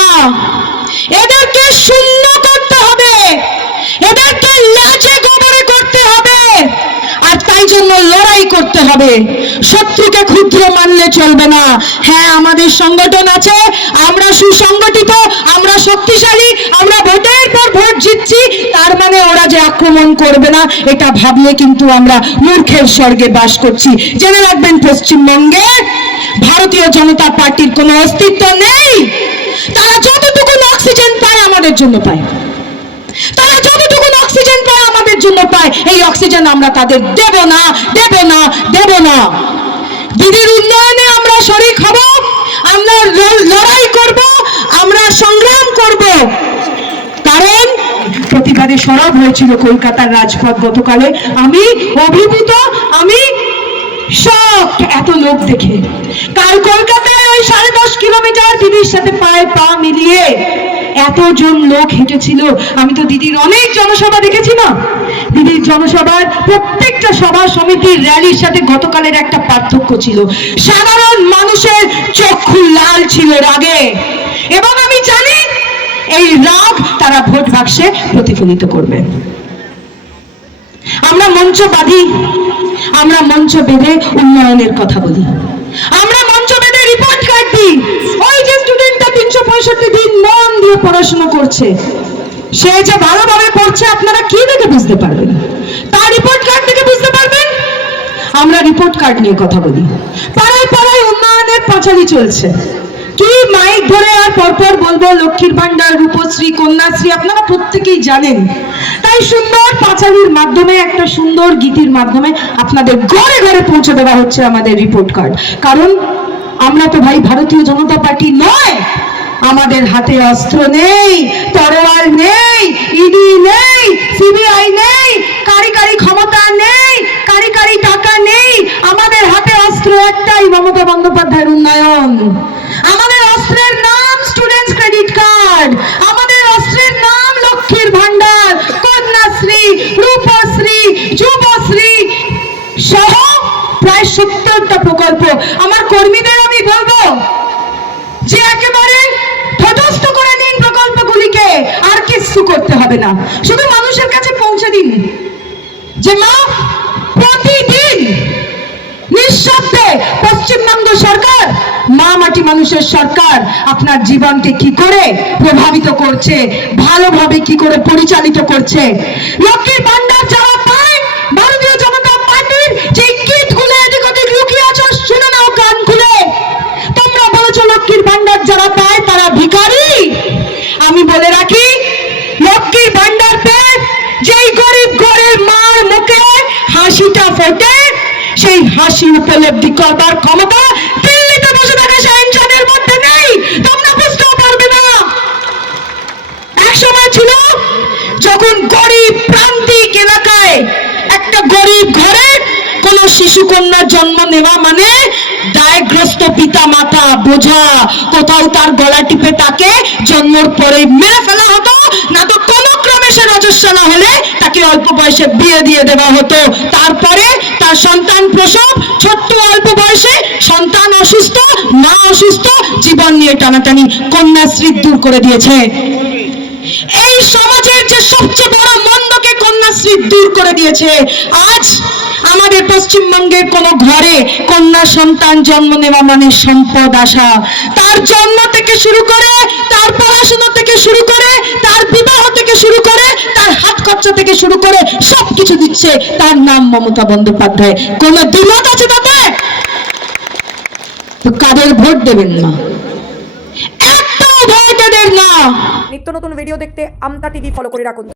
না, এদেরকে শূন্য করতে হবে, এদেরকে লাজে গোবরে করতে হবে, আর তাই জন্য লড়াই করতে হবে। শত্রুকে ক্ষুদ্র মানলে চলবে না। হ্যাঁ, আমাদের সংগঠন আছে, আমরা সুসংগঠিত, আমরা শক্তিশালী, আমরা ভোটের পর ভোট জিতছি, তার মানে ওরা যে আক্রমণ করবে না এটা ভাবলে কিন্তু আমরা মূর্খের স্বর্গে বাস করছি। জেনে রাখবেন, পশ্চিমবঙ্গে ভারতীয় জনতা পার্টির কোনো অস্তিত্ব নেই। তারা যতটুকু অক্সিজেন পায় আমাদের জন্য পায়, তারা যতটুকু অক্সিজেন পায় আমাদের জন্য পায়। এই অক্সিজেন আমরা তাদের দেব না, দেব না, দেব না। দিদির উন্নয়নে আমরা শরিক হব, আমরা লড়াই করব, আমরা সংগ্রাম করব। কারণ প্রতিবাদে সরব হয়েছিল কলকাতার রাজপথ গতকালে। আমি অভিভূত, আমি শক এত লোক দেখে। কাল কলকাতায় ওই 10.5 কিলোমিটার দিদির সাথে পায়ে পা মিলিয়ে এতজন লোক হেঁটেছিল। আমি তো দিদির অনেক জনসভা দেখেছি না, দিদির জনসভার প্রত্যেকটা সভা সমিতির র্যালির সাথে গতকালের একটা পার্থক্য ছিল, সাধারণ মানুষের চক্ষু লাল ছিল রাগে, এবং আমি জানি এই রাগ তারা ভোট বাক্সে প্রতিফলিত করবে। আমরা মঞ্চ বাঁধি, আমরা মঞ্চ বেঁধে উন্নয়নের কথা বলি, আমরা মঞ্চ বেঁধে রিপোর্ট কার্ড দিই। ওই যে স্টুডেন্টটা 365 দিন মন দিয়ে পড়াশোনা করছে, সে যে ভালোভাবে পড়ছে আপনারা কি দেখে বুঝতে পারবেন? তার রিপোর্ট কার্ড দেখে বুঝতে পারবেন। আমরা রিপোর্ট কার্ড নিয়ে কথা বলি। পাড়ায় পাড়ায় উন্নয়নের পাঁচালি চলছে, কি মাইক ধরে আর পরপর বলবো লক্ষ্মীর ভান্ডার, রূপশ্রী, কন্যাশ্রী, আপনারা প্রত্যেকেই জানেন। তাই সুন্দর পাঁচালির মাধ্যমে, একটা সুন্দর গীতির মাধ্যমে আপনাদের ঘরে ঘরে পৌঁছে দেওয়া হচ্ছে আমাদের রিপোর্ট কার্ড। কারণ আমরা তো ভাই ভারতীয় জনতা পার্টি নয়, আমাদের হাতে অস্ত্র নেই, তরোয়াল নেই, ইডি নেই, সিবিআই নেই, কারিগরি ক্ষমতা নেই, কারিগরি টাকা নেই। আমাদের হাতে অস্ত্র একটাই, মমতা বন্দ্যোপাধ্যায়ের উন্নয়ন। আমাদের অস্ত্রের নাম স্টুডেন্টস ক্রেডিট কার্ড, আমাদের অস্ত্রের নাম লক্ষ্মীর ভান্ডার, কন্যাশ্রী, রূপশ্রী, যুবশ্রী সহ প্রায় 70টা প্রকল্প। আমার কর্মীদের আমি বলবো যে একেবারে তটস্থ করে নিন প্রকল্পগুলিকে, আর কিছু করতে হবে না, শুধু মানুষের কাছে পৌঁছে দিন যে মা প্রতিদিন নিঃশব্দে পশ্চিমবঙ্গ সরকার, মা মাটি মানুষের সরকার, আপনার জীবনকে কি করে প্রভাবিত করছে, ভালোভাবে কি করে পরিচালিত করছে। লক্ষ্মীর ভান্ডার যারা পায়, ভারতীয় জনতা পার্টির যে কিটগুলো এদিক ওদিক লুকিয়ে আছো, শুনে নাও কান খুলে। তোমরা বলেছো লক্ষ্মীর ভান্ডার যারা পায় তারা ভিখারি। আমি বলে রাখি, লক্ষ্মীর ভান্ডার পেয়ে যেই গরিব ঘরের মার মুখে হাসিটা ফোটে, সেই হাসি উপলব্ধি করবার ক্ষমতা দিল্লিতে বসে থাকা সাইনজনের মধ্যে নেই। তোমরা বুঝতেও পারবে না। এক সময় ছিল যখন গরিব প্রান্তিক এলাকায় একটা গরিব ঘরে কোন শিশু কন্যা জন্ম নেওয়া মানে দায়গ্রস্ত পিতা মাতা বোঝা, কোথাও তার গলা টিপে তাকে জন্মের পরে মেরে ফেলা হতো, না তো কোনো ক্রমে সে রজস্ব না হলে তাকে অল্প বয়সে বিয়ে দিয়ে দেওয়া হতো। তারপরে তার সন্তান প্রসব, ছোট্ট অল্প বয়সে সন্তান অসুস্থ, মা অসুস্থ, জীবন নিয়ে টানাটানি। কন্যাশ্রী দূর করে দিয়েছে। এই সমাজের যে সবচেয়ে বড় মন্দকে কন্যাশ্রী দূর করে দিয়েছে। আজ আমাদের পশ্চিমবঙ্গের কোন ঘরে কন্যা সন্তান জন্ম নেওয়া মানে সম্পদ আসা। তার জন্ম থেকে শুরু করে, তার পড়াশোনা থেকে শুরু করে, তার বিবাহ থেকে শুরু করে, তার হাত খরচা থেকে শুরু করে সবকিছু দিচ্ছে তার নাম মমতা বন্দ্যোপাধ্যায়। কোন দ্বিমত আছে তাতে? তো কাদের ভোট দেবেন না, একটাও ভোট দেবেন না। নিত্য নতুন ভিডিও দেখতে আমতা টিভি ফলো করে রাখুন।